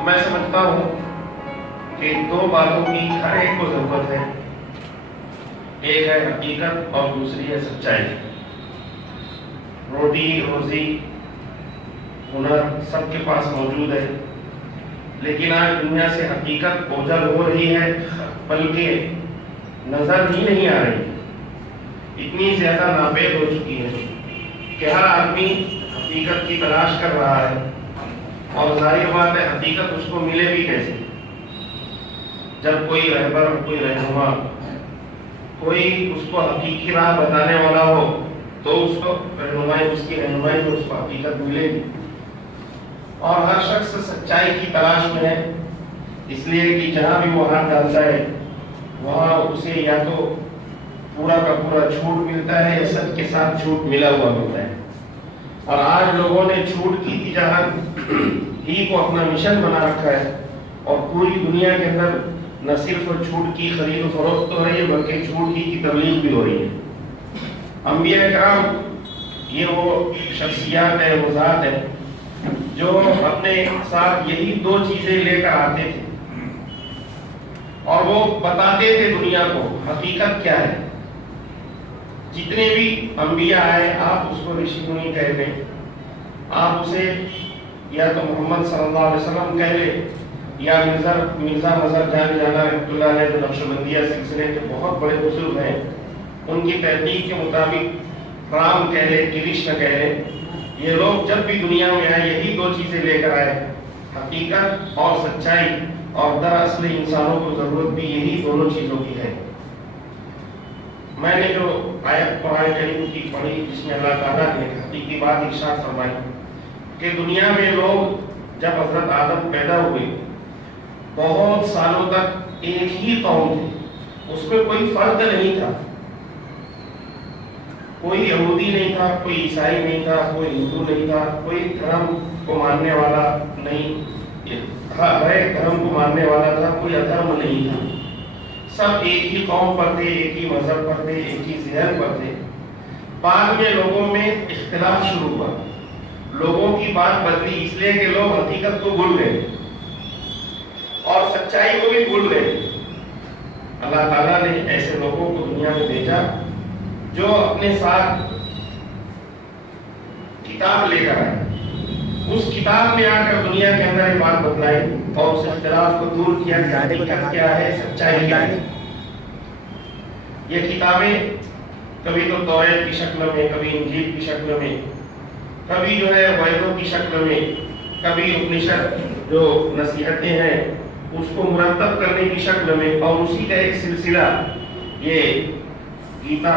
تو میں سمجھتا ہوں کہ دو باتوں کی ہر ایک کو ضرورت ہے، ایک ہے حقیقت اور دوسری ہے سچائی۔ روٹی روزی ہنر سب کے پاس موجود ہے، لیکن آج دنیا سے حقیقت اوجھل ہو رہی ہے، بلکہ نظر ہی نہیں آ رہی، اتنی زیادہ ناپید ہو چکی ہے کہ ہر آدمی حقیقت کی تلاش کر رہا ہے، اور ظاہر بات ہے حقیقت اس کو ملے بھی کیسے جب کوئی رہبر، کوئی رہنما، کوئی اس کو حقیقی راہ بتانے والا ہو تو اس کو رہنمائی، اس کی رہنمائی میں اس کو حقیقت ملے گی۔ اور ہر شخص سچائی کی تلاش میں ہے، اس لیے کہ جہاں بھی وہ ہاتھ ڈالتا ہے وہاں اسے یا تو پورا کا پورا جھوٹ ملتا ہے یا سچ کے ساتھ جھوٹ ملا ہوا ملتا ہے۔ اور آج لوگوں نے جھوٹ کی تجارت ہی کو اپنا مشن بنا رکھا ہے، اور پوری دنیا کے اندر نہ صرف جھوٹ کی خرید و فروخت ہو رہی ہے بلکہ جھوٹ کی تبلیغ بھی ہو رہی ہے۔ انبیاء کرام یہ وہ شخصیات ہے، وہ ذات ہے جو اپنے ساتھ یہی دو چیزیں لے کر آتے تھے، اور وہ بتاتے تھے دنیا کو حقیقت کیا ہے۔ جتنے بھی انبیاء آئے آپ اس کو رشی منی کہہ لیں، آپ اسے یا تو محمد صلی اللہ علیہ وسلم کہہ لیں، یا مرزا مظہر جان جانا رحمۃ اللہ علیہ جو نقشبندیہ سلسلے کے بہت بڑے بزرگ ہیں، ان کی تحقیق کے مطابق رام کہہ لیں، کرشن کہہ لیں، یہ لوگ جب بھی دنیا میں آئے یہی دو چیزیں لے کر آئے، حقیقت اور سچائی، اور دراصل انسانوں کو ضرورت بھی یہی دونوں چیزوں کی ہے۔ میں نے جو آیت قرآن کریم کی پڑھی جس میں اللہ تعالیٰ نے حقیقی بات ارشاد فرمائی کہ دنیا میں لوگ جب حضرت آدم پیدا ہوئے بہت سالوں تک ایک ہی قوم تھی، اس میں کوئی فرد نہیں تھا، کوئی یہودی نہیں تھا، کوئی عیسائی نہیں تھا، کوئی ہندو نہیں تھا، کوئی دھرم کو ماننے والا نہیں، ہر ایک دھرم کو ماننے والا تھا، کوئی ادھرم نہیں تھا، سب ایک ہی قوم پر تھے، ایک ہی مذہب پر تھے، ایک ہی ذہن پر تھے۔ بعد میں لوگوں میں اختلاف شروع ہوا، لوگوں کی بات بدلی، اس لیے کہ لوگ حقیقت کو بھول گئے اور سچائی کو بھی بھول گئے۔ اللہ تعالیٰ نے ایسے لوگوں کو دنیا میں بھیجا جو اپنے ساتھ کتاب لے کر آئے، اس کتاب میں آ کر دنیا کے اندر یہ بات بتلائی اور اس اختلاف کو دور کیا کہ حقیقت کیا ہے، سچائی کیا ہے۔ یہ کتابیں کبھی تو توریت کی شکل میں، کبھی انجیل کی شکل میں، کبھی جو ہے ویدوں کی شکل میں، کبھی اپنشد جو نصیحتیں ہیں اس کو مرتب کرنے کی شکل میں، اور اسی کا ایک سلسلہ یہ گیتا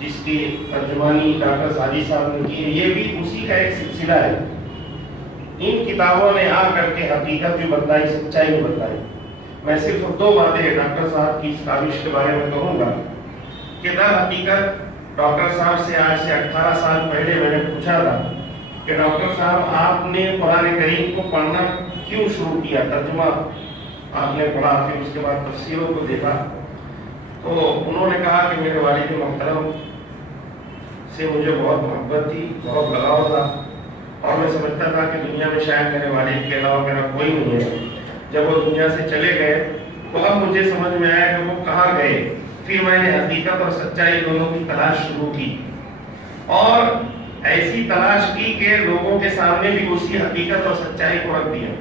جس کی ترجمانی ڈاکٹر ساجد صاحب نے کی ہے، یہ بھی اسی کا ایک سلسلہ ہے۔ ان کتابوں نے آ کر کے حقیقت بھی بتلائی، سچائی بھی بتلائی۔ میں صرف دو باتیں ڈاکٹر صاحب کی اس کاوش کے بارے میں کہوں گا کہ در حقیقت ڈاکٹر صاحب سے آج سے 18 سال پہلے میں نے پوچھا تھا کہ ڈاکٹر صاحب آپ نے قرآن کریم کو پڑھنا کیوں شروع کیا، ترجمہ آپ نے پڑھا، پھر اس کے بعد تفسیروں کو دیکھا، تو انہوں نے کہا کہ میرے والد محترم سے مجھے بہت محبت تھی، بہت لگاؤ تھا، اور میں سمجھتا تھا کہ دنیا میں شاید میرے والد کے علاوہ میرا کوئی نہیں ہے۔ جب وہ دنیا سے چلے گئے تو اب مجھے سمجھ میں آیا کہ وہ کہاں گئے۔ پھر میں نے حقیقت اور سچائی دونوں کی تلاش شروع کی، اور ایسی تلاش کی کہ لوگوں کے سامنے بھی اسی حقیقت اور سچائی کو رکھ دیا۔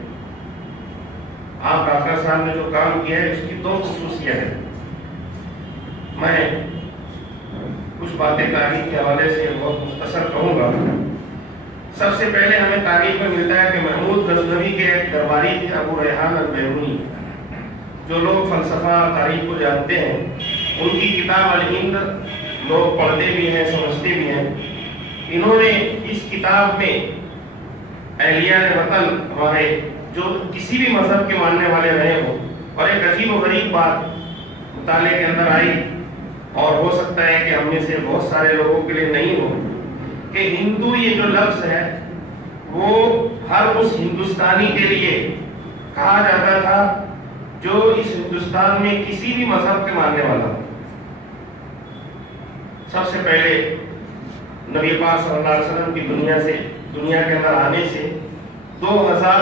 آپ ڈاکٹر صاحب نے جو کام کیا ہے اس کی دو خصوصیت ہیں۔ میں کچھ باتیں تاریخ کے حوالے سے بہت مختصر کہوں گا۔ سب سے پہلے ہمیں تاریخ میں ملتا ہے کہ محمود غزنوی کے ایک درباری تھے ابو ریحان البیرونی۔ جو لوگ فلسفہ تاریخ کو جانتے ہیں ان کی کتاب الہند لوگ پڑھتے بھی ہیں، سمجھتے بھی ہیں۔ انہوں نے اس کتاب میں اہلیان وطن ہمارے جو کسی بھی مذہب کے ماننے والے رہے ہوں، اور ایک عجیب و غریب بات مطالعے کے اندر آئی، اور ہو سکتا ہے کہ ہم میں سے بہت سارے لوگوں کے لیے نہیں ہو، کہ ہندو یہ جو لفظ ہے وہ ہر اس ہندوستانی کے لیے کہا جاتا تھا جو اس ہندوستان میں کسی بھی مذہب کے ماننے والا ہو۔ سب سے پہلے نبی پاک صلی اللہ علیہ وسلم کی دنیا کے اندر آنے سے 2000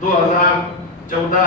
2014